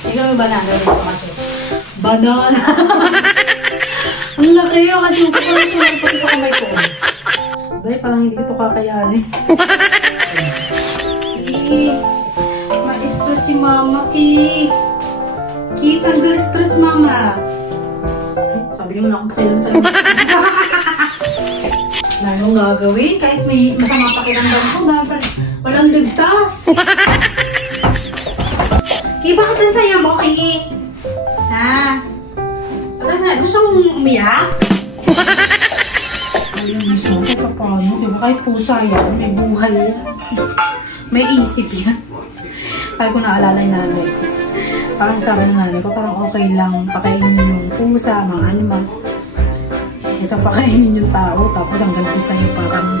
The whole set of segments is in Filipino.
Ikaw may banana dito kasi. Banana! Ang laki yung kasi yung pagkakas sa kamay ko. Dahil parang hindi ito kakayanin. Ma-stress si mama, Ki. Ki, tanggal stress, mama. Ay, sabi niyo na akong pakilang sa'yo. Dahil mong gagawin, kahit may masama pakiramdam ko, walang ligtas. Ki, bakit ang saya mo, Ki? Ha? Bakit ang saya? Gusto mong umiyak? Ay, yung gusto mo, kaya paano? Diba kahit pusa yan, may buhay yan. May isip yan. Kaya ko naalala yung nanay ko. Parang sabi ng nanay ko, parang okay lang pakainin yung pusa, mga animals. Kaysa pakainin yung tao, tapos ang ganti sa'yo parang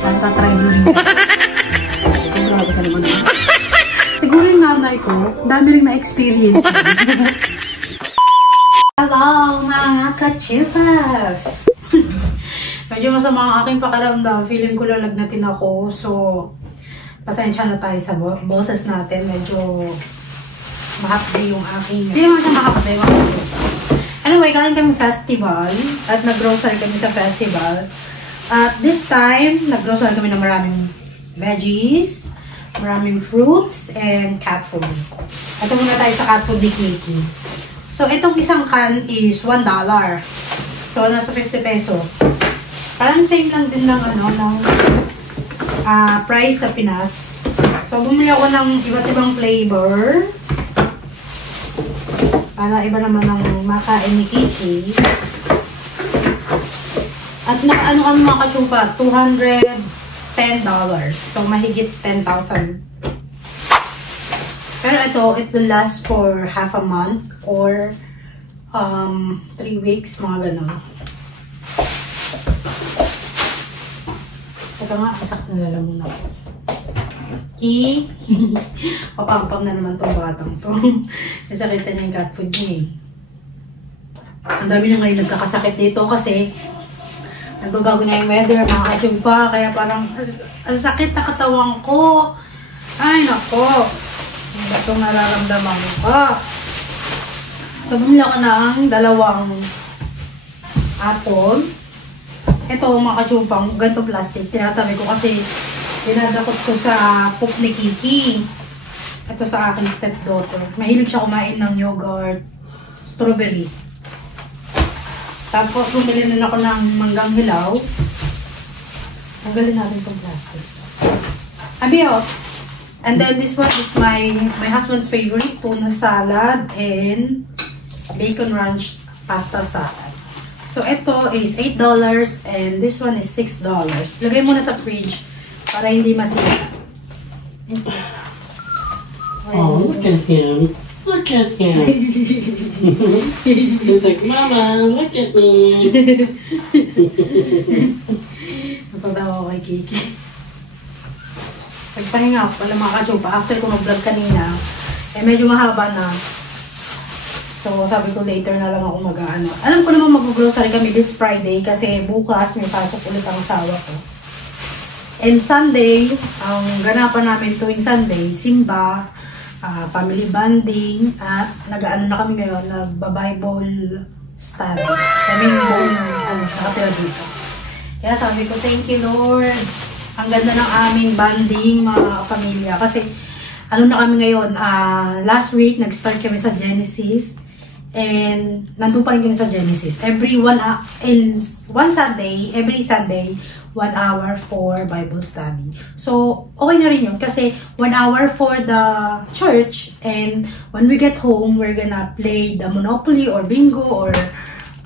parang tatry din rin. Grabe ka naman na. Siguro yung nanay ko, dami rin na-experience. Hello mga kachupas! Medyo masama ang aking pakiramdam. Feeling ko lalagnatin ako. So, pasensya na tayo sa boses natin. Medyo mahapde yung aking... Hindi naman siya mahapde. Anyway, galing kami festival. At nag-grocery kami sa festival. At this time, nag-grocery kami ng maraming veggies, maraming fruits, and cat food. Ito muna tayo sa cat food ni Kiki. So, itong isang can is $1. So, nasa 50 pesos. Parang same lang din ng price sa Pinas. So, bumili ako ng iba't ibang flavor. Para iba naman ang makain ni Kiki. At nakaano kami mga kachupa, $210. So, mahigit 10,000. Pero ito, it will last for half a month or 3 weeks, mga ganon. Ito nga, kasak na lalamunan ako. Ki, papampam na naman tong batang to. Nasakita niya yung cat food niya eh. Ang dami na ngayon nagkakasakit dito kasi nagbabago na yung weather, mga kachumpa. Kaya parang ang sakit na katawan ko. Ay, nako. Hindi itong nararamdaman ko. So, bumili ako ng 2 apple. Ito, mga kachumpang, ganito plastic. Tinatabi ko kasi dinadakot ko sa poop ni Kiki. Ito sa aking stepdaughter. Mahilig siya kumain ng yogurt, strawberry. Tapos, bumili din ako ng manggang hilaw. Tanggalin natin itong plastic. Abiyo. And then, this one is my husband's favorite. Tuna salad and bacon ranch pasta salad. So, ito is $8 and this one is $6. Lagay mo na sa fridge para hindi masira. Oh, look at him. Look at him. He's like, Mama, look at me. Napadawa ko kay Kiki. Nagpahinga ako pala mga kachupa. After ko mag-vlog kanina, medyo mahaba na. So, sabi ko later na lang ako mag-ano. Alam ko naman mag-grocery kami this Friday kasi bukas may pasok ulit ang asawa ko. And Sunday, ang ganapan namin tuwing Sunday, simba, family bonding, at nag-ano na kami ngayon, nagba-Bible study. Kami yung nakatira dito. Kaya sabi ko, thank you Lord. Ang ganda ng aming bonding, mga pamilya. Kasi, ano na kami ngayon, last week, nag-start kami sa Genesis. And, nandun pa rin kami sa Genesis. Every Sunday, 1 hour for Bible study. So, okay na rin yun. Kasi, 1 hour for the church. And, when we get home, we're gonna play the Monopoly or Bingo or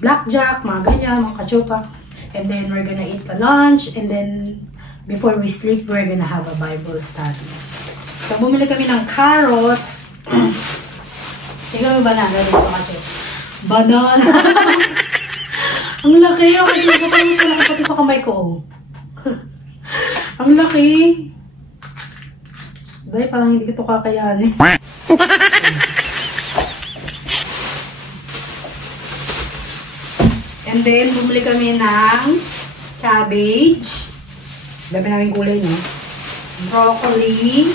Blackjack, mga ganyan, mga kachupa. And then, we're gonna eat the lunch. And then, before we sleep, we're gonna have a Bible study. So, bumili kami ng carrots. Ikaw may banana dito kasi. Banana! Ang laki yun. Kasi nagpapalito ko lang pati sa kamay ko. Ang laki. Dahil parang hindi ito kakayanin. And then, bumili kami ng cabbage. Dami namin kulay, no? Broccoli.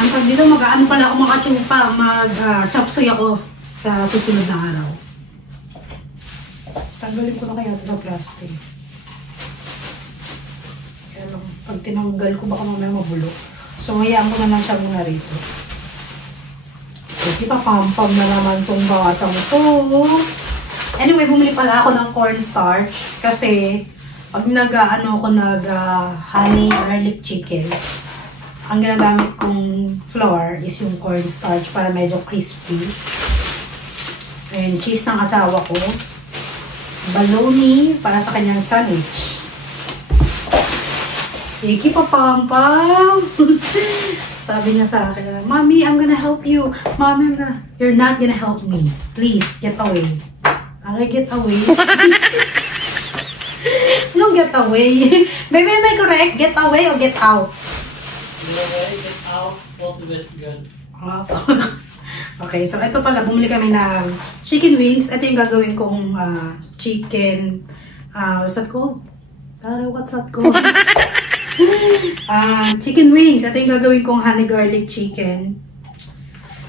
Ang pag dito, mag-ano pala ako makachupa, mag-chop suey ako sa susunod na araw. Tanggalin ko na kaya ito sa plastic. Kaya lang, pag tinanggal ko baka mamaya mabulok. So, hayaan ko na lang siya muna rito. Kasi papampam na naman tong batang to. Anyway, bumili pala ako ng cornstarch kasi pag honey garlic chicken, ang ginagamit kong flour is yung cornstarch para medyo crispy. And cheese ng asawa ko. Bologna para sa kanyang sandwich. Iki papampam. Sabi niya sa akin, Mommy, I'm gonna help you. Mommy, you're not gonna help me. Please, get away. Aray, get away. Anong get away? Baby, am I correct? Get away or get out? Get away, get out, both of it good. Okay, so ito pala, bumili kami ng chicken wings. Ito yung gagawin kong chicken, what's that called? What's that called? Chicken wings. Ito yung gagawin kong honey garlic chicken.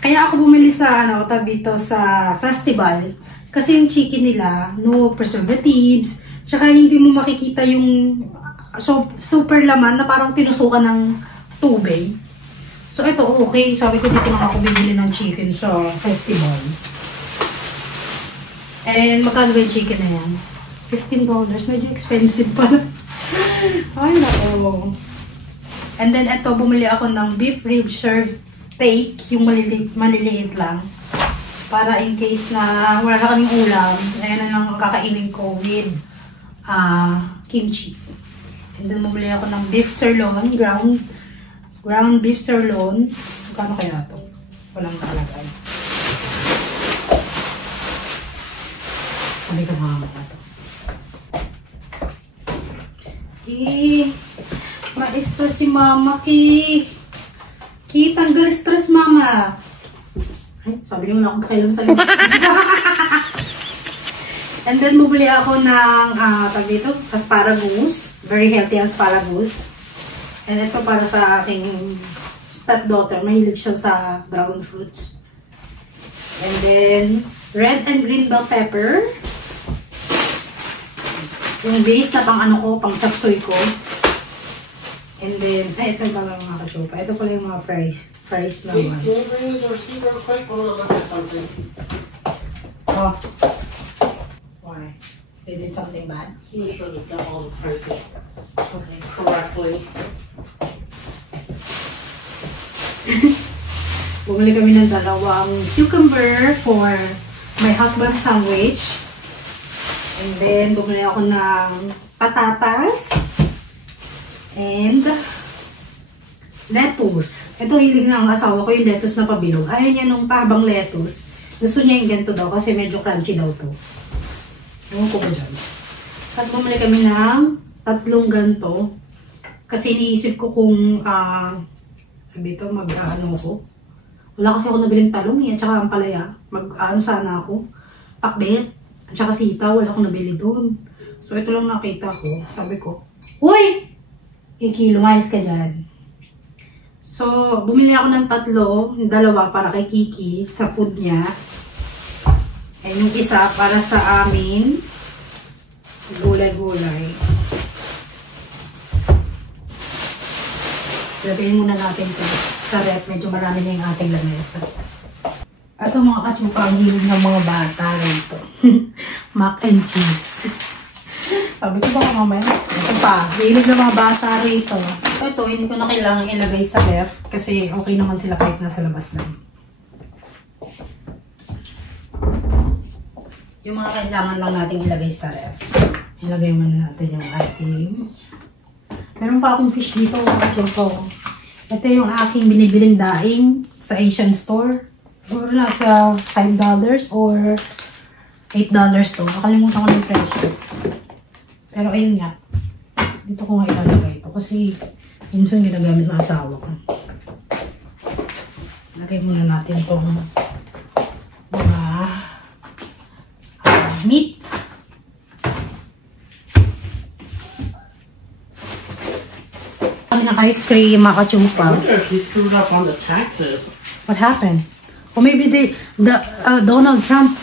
Kaya ako bumili sa, dito sa festival. Kasi yung chicken nila, no preservatives. Tsaka hindi mo makikita yung super laman na parang tinusukan ng tubig. So ito, okay. Sabi ko dito naman ako bibili ng chicken sa festival. And magkano ba yung chicken na yan? $15. Medyo expensive pala. Ay, nako. And then ito, bumili ako ng beef rib served steak. Yung maliliit lang. Para in case na wala na kaming ulam, ayan na lang ang kakainin ko with kimchi. And then bumili ako ng beef sirloin, ground beef sirloin. Magkano kaya ito? Walang nakalagay. Sabi ko mga mata ito. Ma-stress si mama, Ki, tanggal stress, mama. Ay, sabi niyo wala akong pakialam sa loob. And then, bumili ako ng, dito, asparagus. Very healthy asparagus. And ito para sa aking stepdaughter. Mahilig siya sa dragon fruits. And then, red and green bell pepper. Yung base na pang chop suey ko. And then, ito pala mga kachupa. Ito pala yung mga fries naman. Can you bring me the receipt real quick? I want to look at something. Oh. Why? They did something bad? To make sure they've got all the prices Okay. correctly. Bumili kami ng dalawang cucumber for my husband's sandwich. And then, bumili ako ng patatas. And lettuce. Ito hilig na ang asawa ko yung lettuce na pabilog. Ayaw niya nung pahabang lettuce. Gusto niya yung ganito daw kasi medyo crunchy daw to. Ewan ko ba dyan. Tapos bumili kami ng 3 ganito. Kasi iniisip ko kung dito mag-ano ko. Wala kasi ako nabiling talong at saka ang palaya. Mag-ano sana ako. Pakbet. At saka sitaw. Wala akong nabili doon. So ito lang nakita ko. Sabi ko, uy! Kiki, lumayas ka dyan. So, bumili ako ng 3, 2 para kay Kiki sa food niya. And yung isa para sa amin, gulay-gulay. Lagay muna natin ito sa rep. Medyo marami na yung ating lamesa. Ito mga kachupa, ang hilig ng mga bata rito. Mac and cheese. Sabi ko baka mamaya. Ito pa, hilig ng mga bata rito. Ito, hindi ko na kailangan ilagay sa ref kasi okay naman sila kahit nasa labas lang. Yung mga kailangan lang natin ilagay sa ref. Ilagay muna natin yung ating... Meron pa akong fish dito. Ito yung aking binibiling daing sa Asian store. Siguro nasa $5 or $8 to. Nakalimutan ko ng presyo. Pero ayun nga. Dito ko nga ilalagay ito. Kasi minsan ginagamit ng asawa ko. Lagay muna natin itong mga meat. Ang ng ice cream, mga I kachupa. wonder if he screwed up on the taxes. What happened? Or maybe Donald Trump.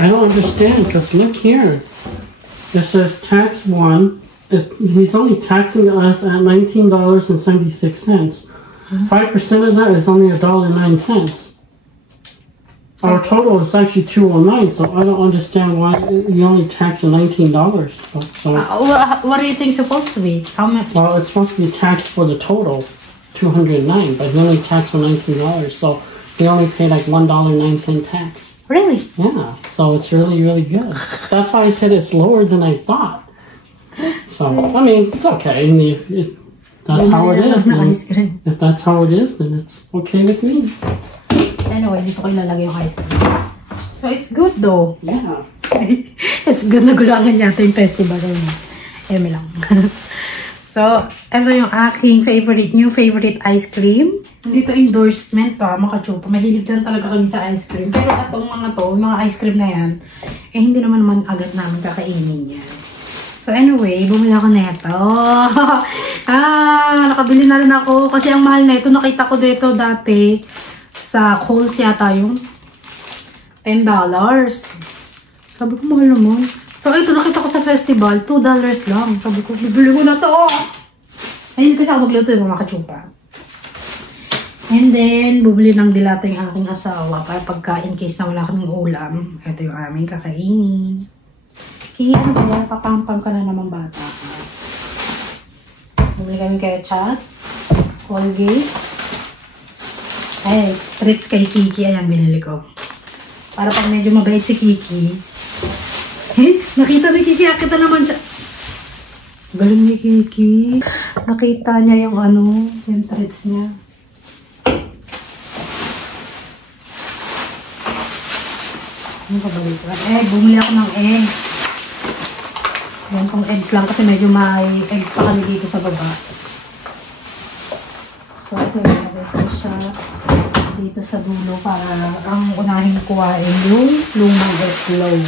I don't understand, because look here. It says tax 1. He's only taxing us at $19.76. 5% of that is only $1.09. Our total is actually $2.09, so I don't understand why you only tax $19. So, What do you think it's supposed to be? How much? well, it's supposed to be taxed for the total, $209, but you only tax on $19, so you only pay like $1.09 tax. Really? Yeah, so it's really, really good. That's why I said it's lower than I thought. So, I mean, it's okay. I mean, if that's how it is, then, if that's how it is, then it's okay with me. Anyway, dito ko ilalagay yung ice cream. So, it's good though. Yeah. It's good na gulangan yata yung festival. Eme lang. So, ito yung aking new favorite ice cream. Dito endorsement to, mga kachupa. Mahilig lang talaga kami sa ice cream. Pero itong mga ice cream na yan, eh hindi naman agad namin kakainin yan. So anyway, bumili ako na ito. Nakabili na rin ako. Kasi ang mahal na ito, nakita ko dito dati sa Kohl's yata yung $10. Sabi ko, mahal naman. So ito, nakita ko sa festival, $2 lang. Sabi ko, bibili ko na ito. Ayun kasi ako magluto yung mga kachupa. And then, bumili ng dilata yung aking asawa para pagka in case na wala kaming ulam. Ito yung aming kakainin. Kaya ano ba, papampam ka na naman bata. Bumili kami ketchup, Colgate. Ay, treats kay Kiki. Ayan, binili ko. Para pag medyo mabait si Kiki. Nakita ni Kiki, akita naman siya. Galing ni Kiki. Nakita niya yung yung treats niya. Ano ka ba dito? Bumili ako ng eggs. Yan pong eggs lang kasi medyo may eggs pa kami dito sa baba. So, ito ilagay ko siya dito sa dulo para ang unahin kuhain yung lumang eggloaf.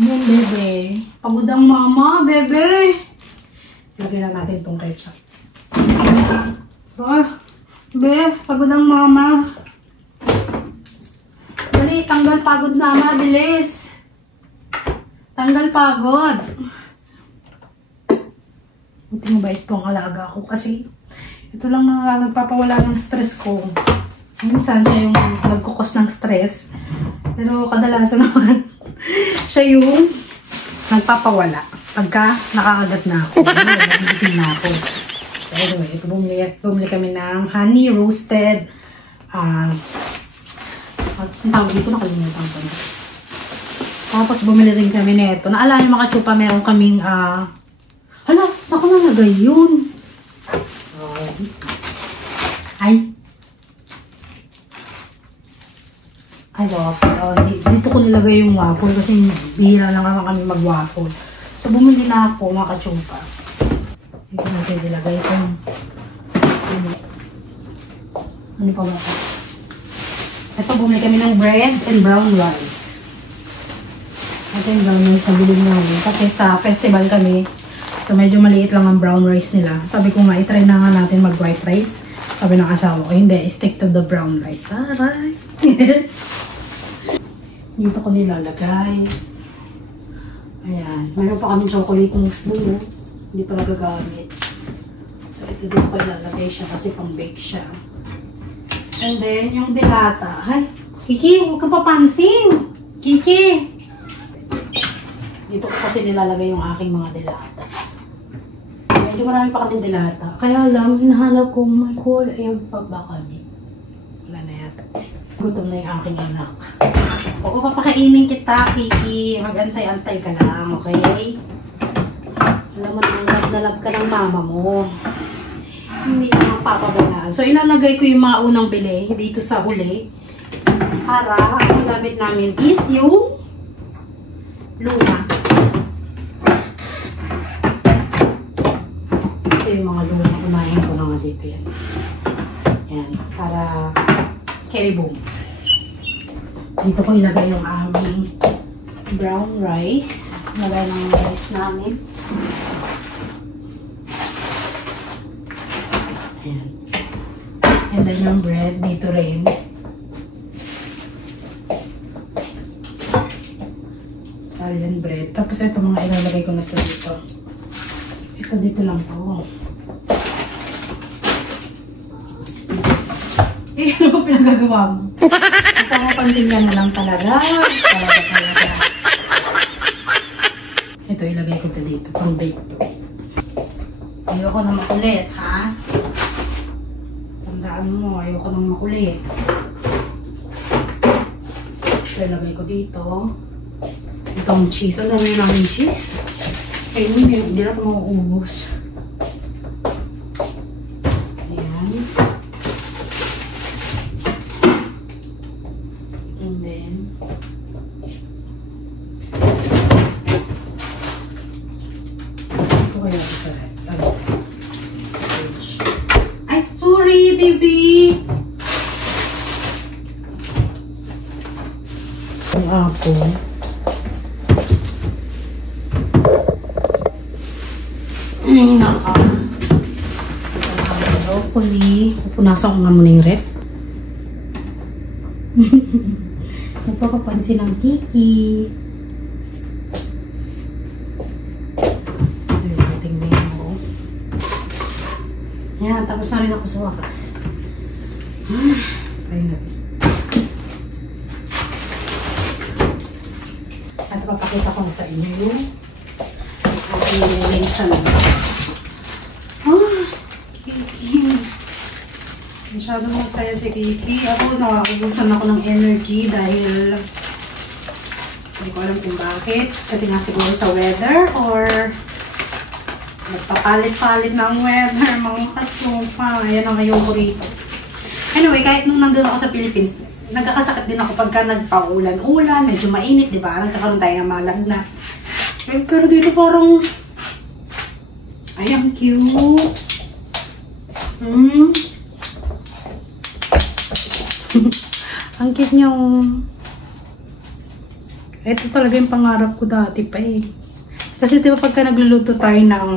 Yan, bebe. Pagod ang mama, bebe. Lagyan na natin itong ketchup. Bebe, pagod ang mama. Dali, tanggal pagod mama, bilis. Tanggal pagod. Buti mabait kong alaga ko kasi ito lang na nagpapawala ng stress ko. Minsan siya yung nagkukos ng stress. Pero kadalasan naman siya yung nagpapawala. Pagka nakakagat na ako. Nagising na ako. So anyway, ito bumili kami ng honey roasted. Ang tawag dito nakalimutan ko na. Tapos bumili rin kami nito. Naalala yung mga chupa, meron kaming hala, saan ko nalagay yun? Ay, waffle. Dito ko nilagay yung waffle kasi bihira lang naman kami mag-waffle. So, bumili na ako, mga kachupa. Dito natin nilagay ko. Ano pa ba ito? Ito, bumili kami ng bread and brown rice. Ito yung brown rice na bilhin namin. Kasi sa festival kami, so medyo maliit lang ang brown rice nila. Sabi ko nga, itry na nga natin mag-white rice. Sabi ng asawa ko, hindi, stick to the brown rice. Taray! Dito ko nilalagay. Ayan. Mayroon pa kami chocolate mousse dun. Hindi pa nagagamit. So, ito dito ko ilalagay siya kasi pang-bake siya. And then, yung dilata. Ay, Kiki, huwag kang papansin! Kiki! Dito ko kasi nilalagay yung aking mga dilata. Medyo marami pa kaming dilata. Kaya lang, hinahanap ko, my God, ayun pa ba kami? Wala na yata. Gutom na yung aking anak. Oo, papakainin kita, Kiki. Mag-antay-antay ka lang, okay? Alam mo, love na love ka ng mama mo. Hindi ka mapapabalaan. So, ilalagay ko yung mga unang bili dito sa uli. Para, ang gamit namin is yung luma. Ito yung mga luma. Unahin ko na nga dito yan. Yan. Para carry boom. Dito ko ilagay yung aming brown rice. Ilagay ng rice namin. Ayan. And then yung bread, dito rin. Italian bread. Tapos ito mga ilalagay ko na ito dito. Ito dito lang po. Eh, ano ba pinagagawa mo? Ito ako pansin na lang talaga. Talaga. Ito ilagay ko ito dito. Pang bake to. Ayoko na makulit, ha? Tandaan mo, ayoko na makulit. Ito ilagay ko dito. Itong cheese. Ano may namin cheese? Eh, hindi na ito mauubos. Ayan. And then, ito kaya isa. Ay, sorry, baby! Ang apple. Ay, naka. Broccoli. Pupunasan ko nga muna yung rep. Nagpapapansin ng Kiki. Ito yung ating mango. Ayan, tapos na rin ako sa wakas. Finally. At papakita ko na sa inyo yung ating salad. Kiki. Masyadong masaya si Kiki. Ako, nakaubusan ako ng energy dahil hindi ko alam kung bakit. Kasi nga siguro sa weather or nagpapalit-palit ng weather, mga kachupa. Ayan ang ayoko rito. Anyway, kahit nung nandun ako sa Philippines, nagkakasakit din ako pagka nagpaulan-ulan, medyo mainit, di ba? Nagkakaroon tayo ng mga lagnat. Pero dito parang, ay, ang cute. Ang cute niyong. Ito talaga yung pangarap ko dati pa eh. Kasi diba pagka nagluluto tayo ng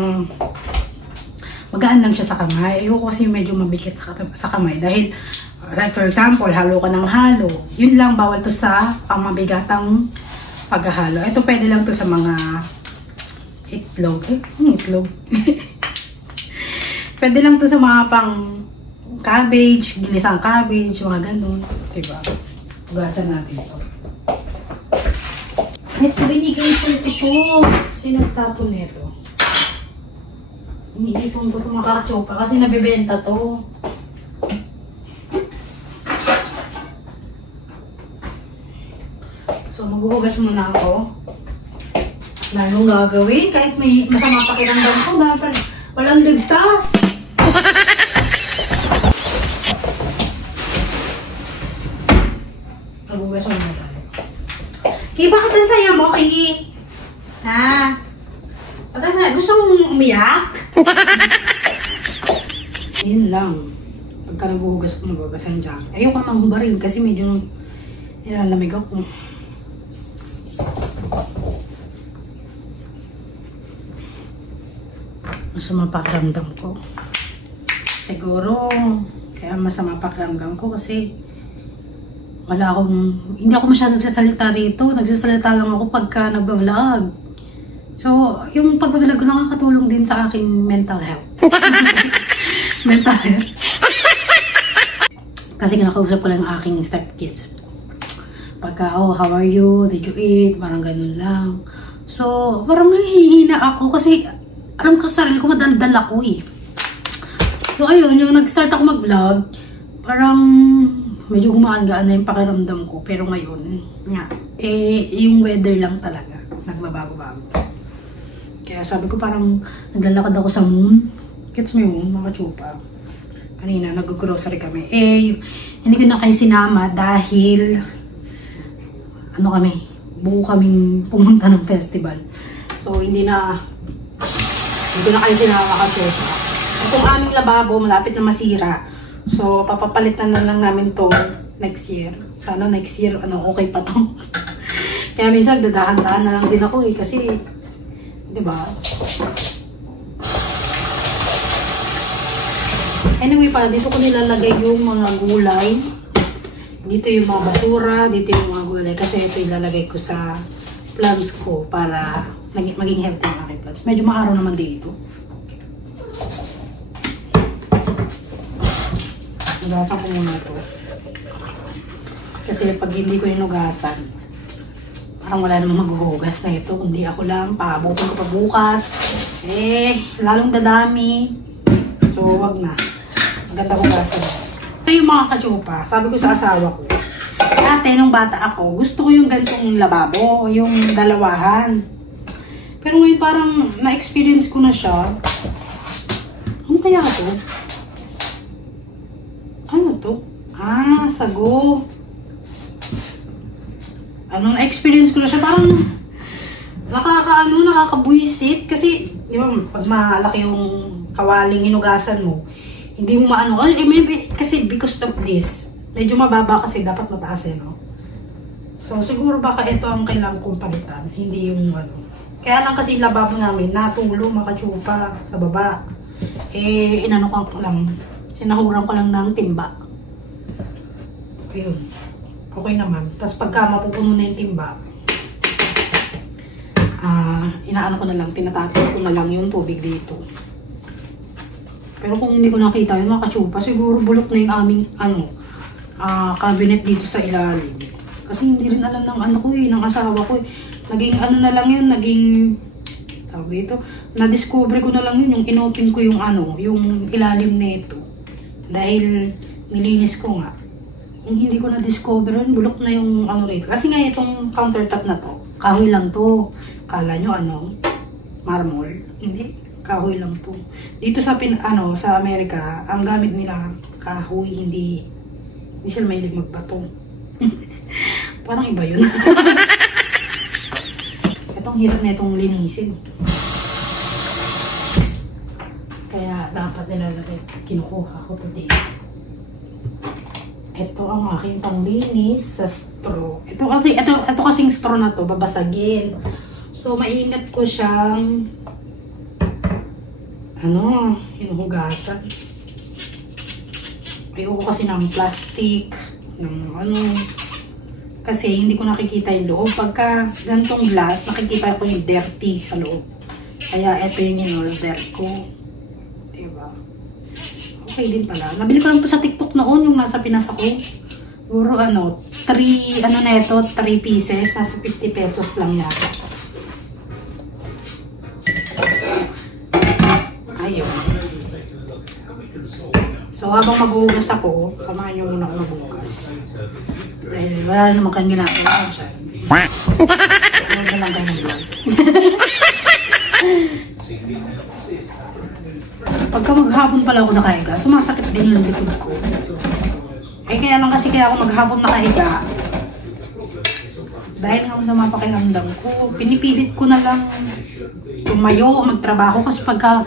magaan lang siya sa kamay. Ayoko kasi medyo mabigat sa kamay. Dahil, like for example, halo ka ng halo. Yun lang, bawal to sa pangmabigatang paghahalo. Ito pwede lang to sa mga itlog. Itlog. Pwede lang to sa mga pang cabbage, ginisang cabbage, mga ganun. Diba? Hugasan natin ito. Ito, binigay ko ito. Sino nagtapon nito? Iniipon ko ito mga kachopa kasi nabibenta to. So, maghuhugas muna ako. Lalong gagawin. Kahit may masama pakiramdam ko, walang ligtas. Maghuhugas muna tayo. Ki, bakit ang saya mo, Ki? Ha? Bakit ang saya? Gusto mong umiyak? Yun lang. Pagka naghuhugas ko, mababasan dyan. Ayoko naman hubarin kasi medyo nilalamig ako. Masama pakiramdam ko. Siguro, kaya masama pakiramdam ko kasi hindi ako masyadong nagsasalita rito. Nagsasalita lang ako pagka nag-vlog. So, yung pag-vlog ko nakakatulong din sa aking mental health. Mental health. Kasi kinakausap ko lang ang aking stepkids. Pagka, oh, how are you? Did you eat? Parang ganun lang. So, parang mahihina ako kasi alam ko sa sarili ko, madaldal ako eh. So, ayun, yung nag-start ako mag-vlog, parang medyo gumaan-gaan na yung pakiramdam ko. Pero ngayon, nga, yung weather lang talaga, nagbabago-bago. Kaya sabi ko parang naglalakad ako sa moon. Gets mo yun, mga chupa. Kanina, nag-grocery kami. Hindi ko na kayo sinama dahil, buo kaming pumunta ng festival. So, hindi na kayo sinama kasi. Itong aming lababo, malapit na masira. So, papapalitan na lang namin to next year. Sana next year, okay pa to. Kaya minsan, dadahan-dahan na lang din ako eh. Kasi, di ba? Anyway pala, dito ko nilalagay yung mga gulay. Dito yung mga basura, dito yung mga gulay. Kasi ito ilalagay ko sa plants ko para maging healthy ang aking plants. Medyo maaraw naman dito. Nugasan ko muna ito. Kasi pag hindi ko inugasan, parang wala namang maghuhugas na ito. Kundi ako lang, paabutin ko pa bukas. Lalong dadami. So, wag na. Maganda hugasan. Ito yung mga kachupa. Sabi ko sa asawa ko, dati nung bata ako, gusto ko yung ganitong lababo, yung dalawahan. Pero ngayon parang na-experience ko na siya. Ano kaya ito? Ano to? Ah, sago. Na-experience ko na siya. Parang nakakabuisit. Kasi, di ba, pag malaki yung kawaling hinugasan mo, hindi mo maano. Maybe, kasi because of this, medyo mababa kasi dapat mataas no? So, siguro baka ito ang kailangan kong palitan. Hindi yung ano. Kaya lang kasi lababo namin, natulo, makatsupa sa baba. Inano ko lang, sinahuran ko lang ng timba. Ayun. Okay naman. Tapos pagka mapupuno na yung timba, inaano ko na lang, tinatapon ko na lang yung tubig dito. Pero kung hindi ko nakita yung mga katsupa, siguro bulok na yung aming cabinet dito sa ilalim. Kasi hindi rin alam ng ano ko ng asawa ko Naging ano na lang yun, naging tawag dito, na-discover ko na lang yun, yung inopen ko yung yung ilalim nito. Dahil nilinis ko nga. Kung hindi ko na-discover yun, bulok na yung rito. Kasi nga itong countertop na to, kahoy lang to. Kala nyo marmol. Hindi, kahoy lang po. Dito sa sa Amerika, ang gamit nila kahoy, hindi sila mahilig magbato. Parang iba yun. Itong hirap na itong linisin. Kaya dapat nilalagay, kinukuha ko today. Ito ang aking panglinis sa straw. Ito kasing straw na to, babasagin. So, maingat ko siyang hinuhugasan. Ayoko kasi ng plastic, ng kasi hindi ko nakikita yung loob. Pagka ganitong glass, nakikita ko yung dirty sa loob. Kaya ito yung in-order ko. Diba? Okay din pala. Nabili ko lang ito sa TikTok noon, yung nasa Pinas ako. Puro 3 pieces. Nasa 50 pesos lang yata. Ayun. So, habang maghuhugas ako, samahan nyo muna ako maghuhugas. Dahil wala naman kang ginagawa dyan. Huwag na lang kayo mag-vlog. Pagka maghapon pala ako nakahiga, sumasakit din yung likod ko. Kaya lang kasi kaya ako maghapon nakahiga. Dahil nga sa mapakiramdam ko, pinipilit ko na lang tumayo, magtrabaho. Kasi pagka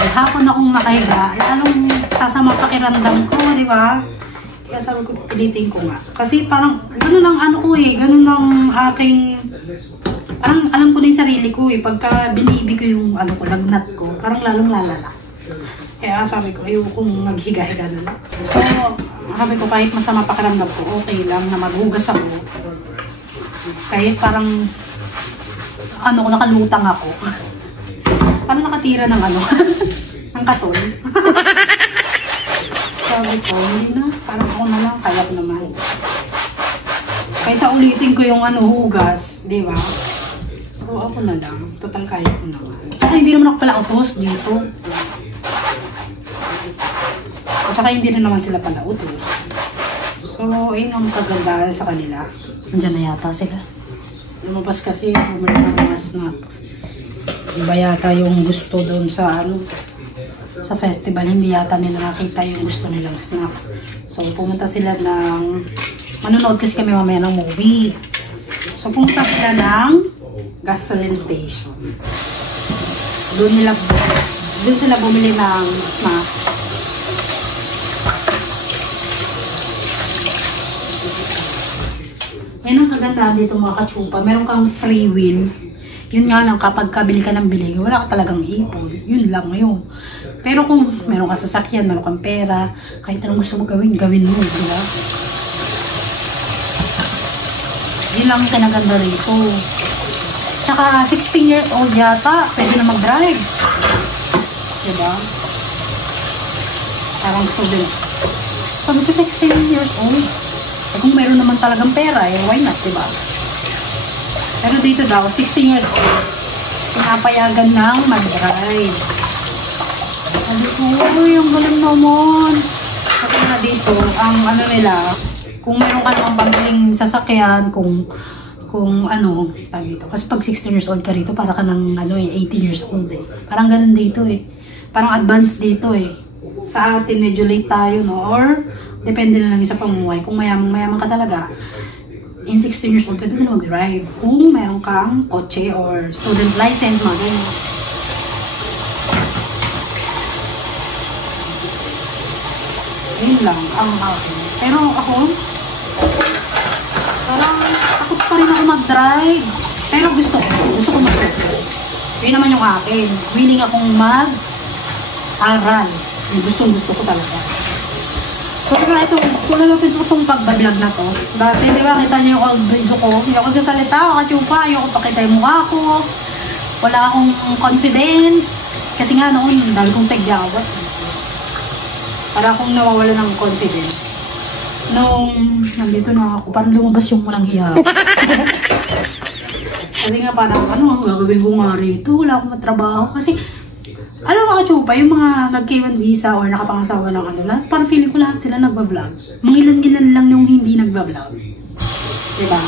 maghapon akong nakahiga, lalong sasama pakiramdam ko, di ba? Kaya sabi ko, pilitin ko nga. Kasi parang, gano'n ang gano'n ang aking, parang alam ko na yung sarili ko pagka binibi ko yung lagnat ko, parang lalong lalala. Kaya sabi ko, ayokong maghiga-higa na lang. So, sabi ko, kahit masama pakiramdam ko, okay lang na maghugas ako. Kahit parang, nakalutang ako. Parang nakatira ng ng katol. Sabi ko, hindi na. Parang ako na lang, kaya ko naman. Kaysa ulitin ko yung hugas, di ba? So, ako na lang. Total, kaya ko naman. Tsaka hindi naman ako pala utos dito. At saka hindi rin naman sila pala utos. So, yun ang kagandahan sa kanila. Nandiyan na yata sila. Lumabas kasi, bumalik ng mga snacks. Iba yata yung gusto doon sa sa festival, hindi yata nila nakita yung gusto nilang snacks. So, pumunta sila ng, manonood kasi kami mamaya ng movie. So, pumunta sila ng gasoline station. Doon sila bumili ng snacks. Yan ang kagandahan dito mga katsupa. Meron kang free will. Yun nga lang, kapag kabili ka ng bili, wala ka talagang ipon. Yun lang yun. Pero kung meron ka sasakyan, meron kang pera, kahit anong gusto mo gawin, gawin mo, di ba? Yun lang ang kinaganda rito. Tsaka 16 years old yata, pwede na mag-drive. Diba? Parang student. Sabi ko 16 years old. Eh kung meron naman talagang pera, eh why not, diba? Pero dito daw, 16 years old, pinapayagan ng mag-drive. Sabi ko, uy, ang galing naman. Kasi na dito, ang ano nila, kung meron ka namang pamiling sasakyan, kung ano, tag dito. Kasi pag 16 years old ka rito, para ka ng ano, 18 years old eh. Parang ganun dito eh. Parang advanced dito eh. Sa atin, medyo late tayo, no? Or, depende na lang sa pamuhay. Kung mayaman ka talaga, in 16 years old, pwede ka na mag-drive. Kung meron kang kotse or student license, mga ganyan. Yun lang, ang akin. Pero ako, parang takot pa rin ako mag-drive. Pero gusto ko mag-drive. Yun naman yung akin. Willing akong mag-aral. Gusto ko talaga. So, ito, kung nalapit ko itong pag-vlog na to. Dati, di ba, kita niyo yung old video ko. Hindi ako sasalita, kachupa, ayoko pakita yung mukha ko. Wala akong confidence. Kasi nga noon, dahil kong tagyawat. Para akong nawawala ng confidence. Nung nandito na ako, parang lumabas yung walang hiya. Kasi nga parang, ano, gagawin ko nga rito, wala akong matrabaho. Kasi, alam mo kachupa, yung mga nag-K1 visa or nakapangasawa ng ano lahat, parang feeling ko lahat sila nagbablog. Mangilan-ilan lang yung hindi nagbablog. Diba?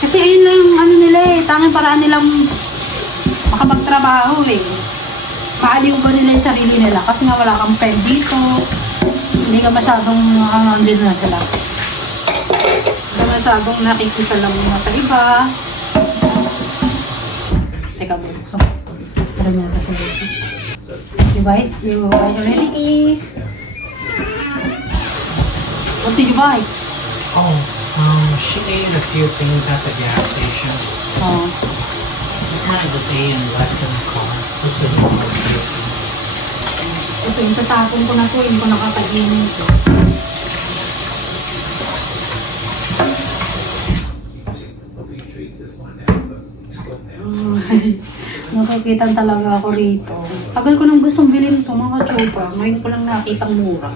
Kasi ayun lang yung ano nila eh, tanging paraan nilang makapagtrabaho eh. Maaliw ba nila yung sarili nila? Kasi nga wala kang friend dito. Hindi ka masyadong andin na sila. Hindi ka masyadong nakikita lang mga sa iba. Teka, may buksan. Tara niya na sa lady. You bite already? What did you buy? Oh, she ate a few things at the gas station. Oh. Kind of just ate and left in the car. This is all my food. Ito yung tatapon ko na to, hindi ko nakakainin ito. Nakikita talaga ako rito. Tagal ko nang gustong bilhin ito, mga kachupa. Ngayon ko lang nakitang mura.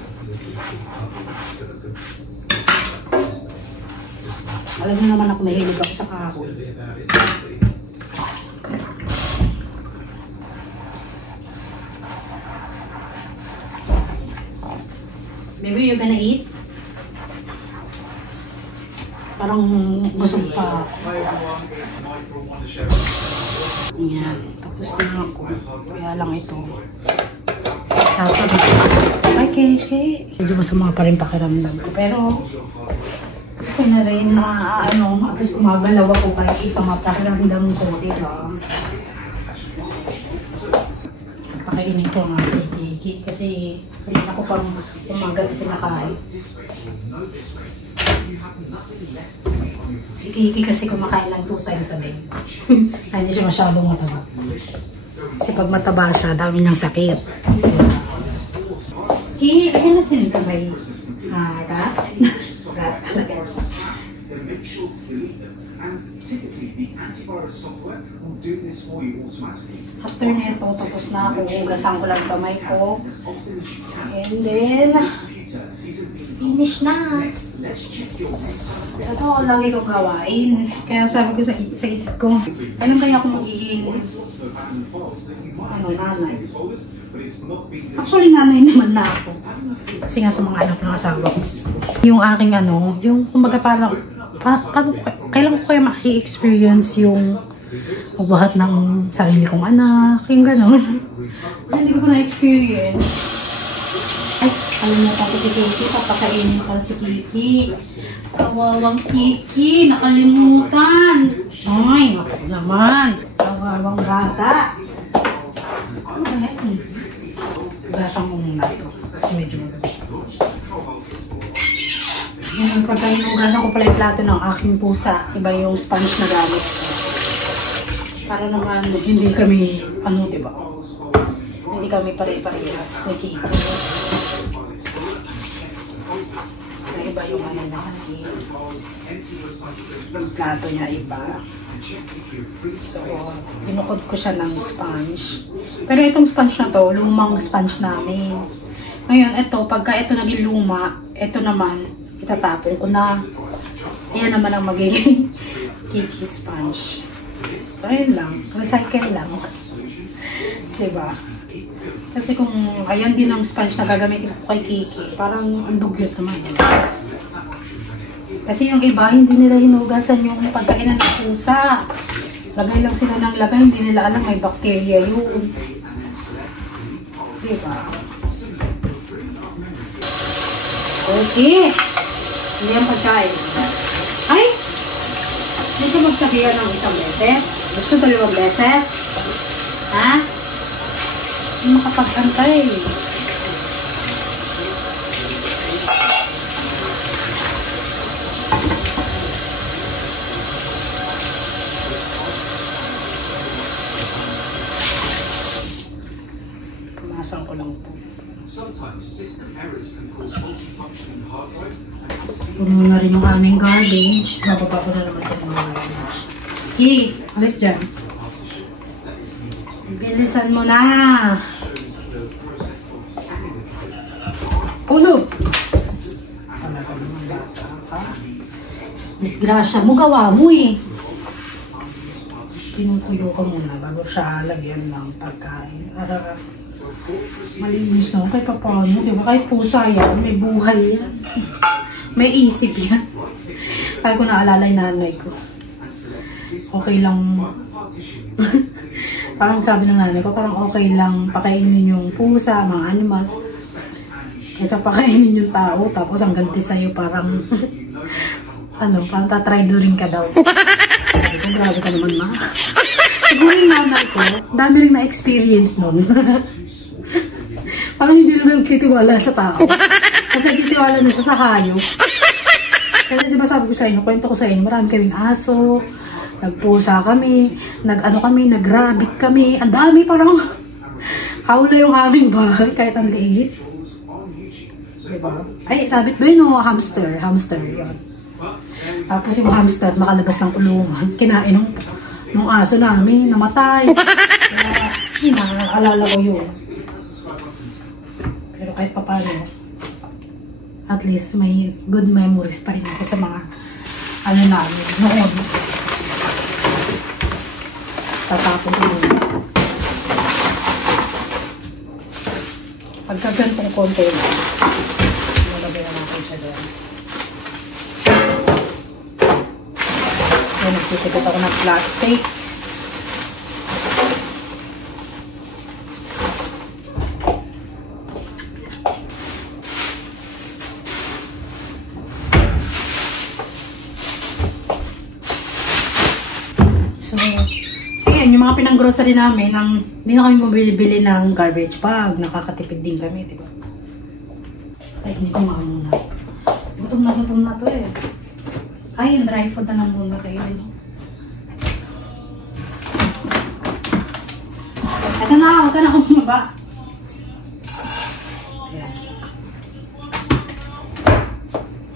Alam mo naman ako, mahilig ako sa kahoy. Baby, you're gonna eat? Parang busog pa ako. Ayan, tapos na ako. Kaya lang ito. Tapos ay, kay. Medyo masama pa rin pakiramdam ko. Pero, okay na rin na ano, at least umagalaw ako kahit isang pakiramdam ko, diba? Pakainin ko nga si Kiki kasi hindi ako pang umagat pinakain. Si Kiki kasi kumakain ng 2 times a day. Hindi siya masyadong mataba. Kasi pag mataba siya, dami niyang sakit. Kiki, ano na sila ka may rat? Rat talaga. After nito, tapos na ako. Hugasan ko lang kamay ko. And then, finish na. Ito ako lagi kong gawain. Kaya sabi ko sa isip ko, alam kaya ako magiging nanay. Actually, nanay naman na ako. Kasi nga sa mga anak ng asawa ko. Yung aking yung kumbaga parang, kailan ko kaya ma-experience yung magbuhat ng sarili kong anak, yung gano'n. Kasi hindi ko pa na-experience. Ay, alam niya pa si Kiki, papakainin ko si Kiki. Kawawang Kiki, nakalimutan. Ay, naku naman. Kawawang bata. Ano ba yan? Gasang ko muna ito. Kasi medyo magabi. Yung pagkain ko, gasang ko pala yung plato ng aking pusa. Iba yung Spanish na gamit. Para naman hindi kami, diba? Hindi kami pare-parehas. Nag-iikot. May iba yung ano na kasi. Yung plato niya iba. So, binukod ko siya ng sponge. Pero itong sponge na to, lumang sponge namin. Ngayon, ito, pagka ito naging luma, ito naman, itatapon ko na. Ayan naman ang magiging kiki sponge. So, ayun lang. Recycle lang. Diba? Kasi kung ayan din ang sponge na gagamitin ko kay Kiki, parang ang dugyot naman. Kasi yung iba, hindi nila hinugasan yung pagkainan ng pusa. Lagay lang sila ng lagay, hindi nila alam may bacteria yun. Diba? Okay. Hindi ang pagkain. Ay! Hindi ka magsabihan ng isang beses? Gusto 2 beses? Ha? Hindi makapag-antay. Pumasan ko lang po. Puno na rin yung aming garbage. Mababa ko na naman ito mga garbage. Hey, alis dyan. Bilisan mo na. Ulo. Talaga naman bata ka. Disgrasya mo, gawa mo eh. Tinutuyo ka muna bago siya lagyan ng pagkain. Para malinis na. Kahit pa paano, di ba? Kahit pusa yan, may buhay yan. May isip yan. Kaya ko naalala yung nanay ko. Okay lang. Parang sabi ng nanay ko, parang okay lang pakainin yung pusa, mga animals. Kaysa pakainin yung tao, tapos ang ganti sa'yo parang, ano, parang tatraido rin ka daw. Sabi ko, grabe ka naman ma. Siguro yung nanay ko, dami rin na-experience nun. Parang hindi na nagtitiwala sa tao. Kasi nagtitiwala na siya sa hayop. Kasi diba sabi ko sa inyo, kwento ko sa inyo, marami kaming aso, nagpusa kami, nag-rabbit kami, ang dami parang hawla yung aming bahay kahit ang liit. Diba? Ay, rabbit ba yun o hamster? Hamster, yun. Tapos yung hamster makalabas ng kulungan, kinain ng aso namin, namatay. Kaya, naalala ko yun. Pero kahit pa paano, at least may good memories pa rin ako sa mga ano namin noon. Tatapon ko muna. Pagka gantong konti na, nalagay na natin siya doon. So, nagsisikot ako ng plastic. Yung mga pinang-grocery namin, hindi na kami mabili ng garbage bag. Nakakatipid din kami, diba? Ay, hindi ko maano na. Gutom na to eh. Ay, yung dry food na lang muna kayo. Ito na, huwag ka na kumaba. Ayan.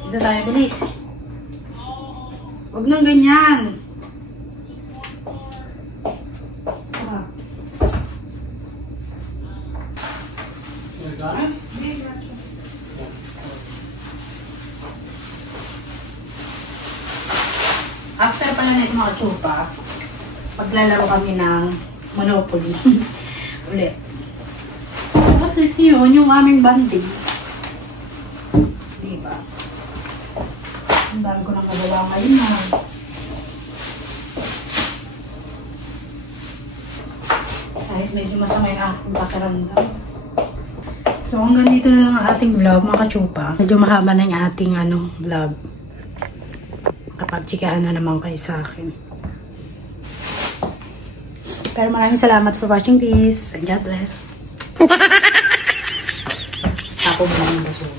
Dito tayo, bilis. Huwag nang ganyan. After pala na itong mga tsupa, paglalaro kami ng Monopoly. Ulit. So, at least yun, yung aming banding. Diba? Ang dami ko nang nagawa ngayon na. Kahit medyo masama yung aking pakiramdam. So, hanggang dito na lang ang ating vlog, mga katsupa. Medyo mahaba na yung ating vlog. Kapag-chikahan na naman kayo sa akin. Pero maraming salamat for watching this. And God bless. Tapo mo lang yung basura.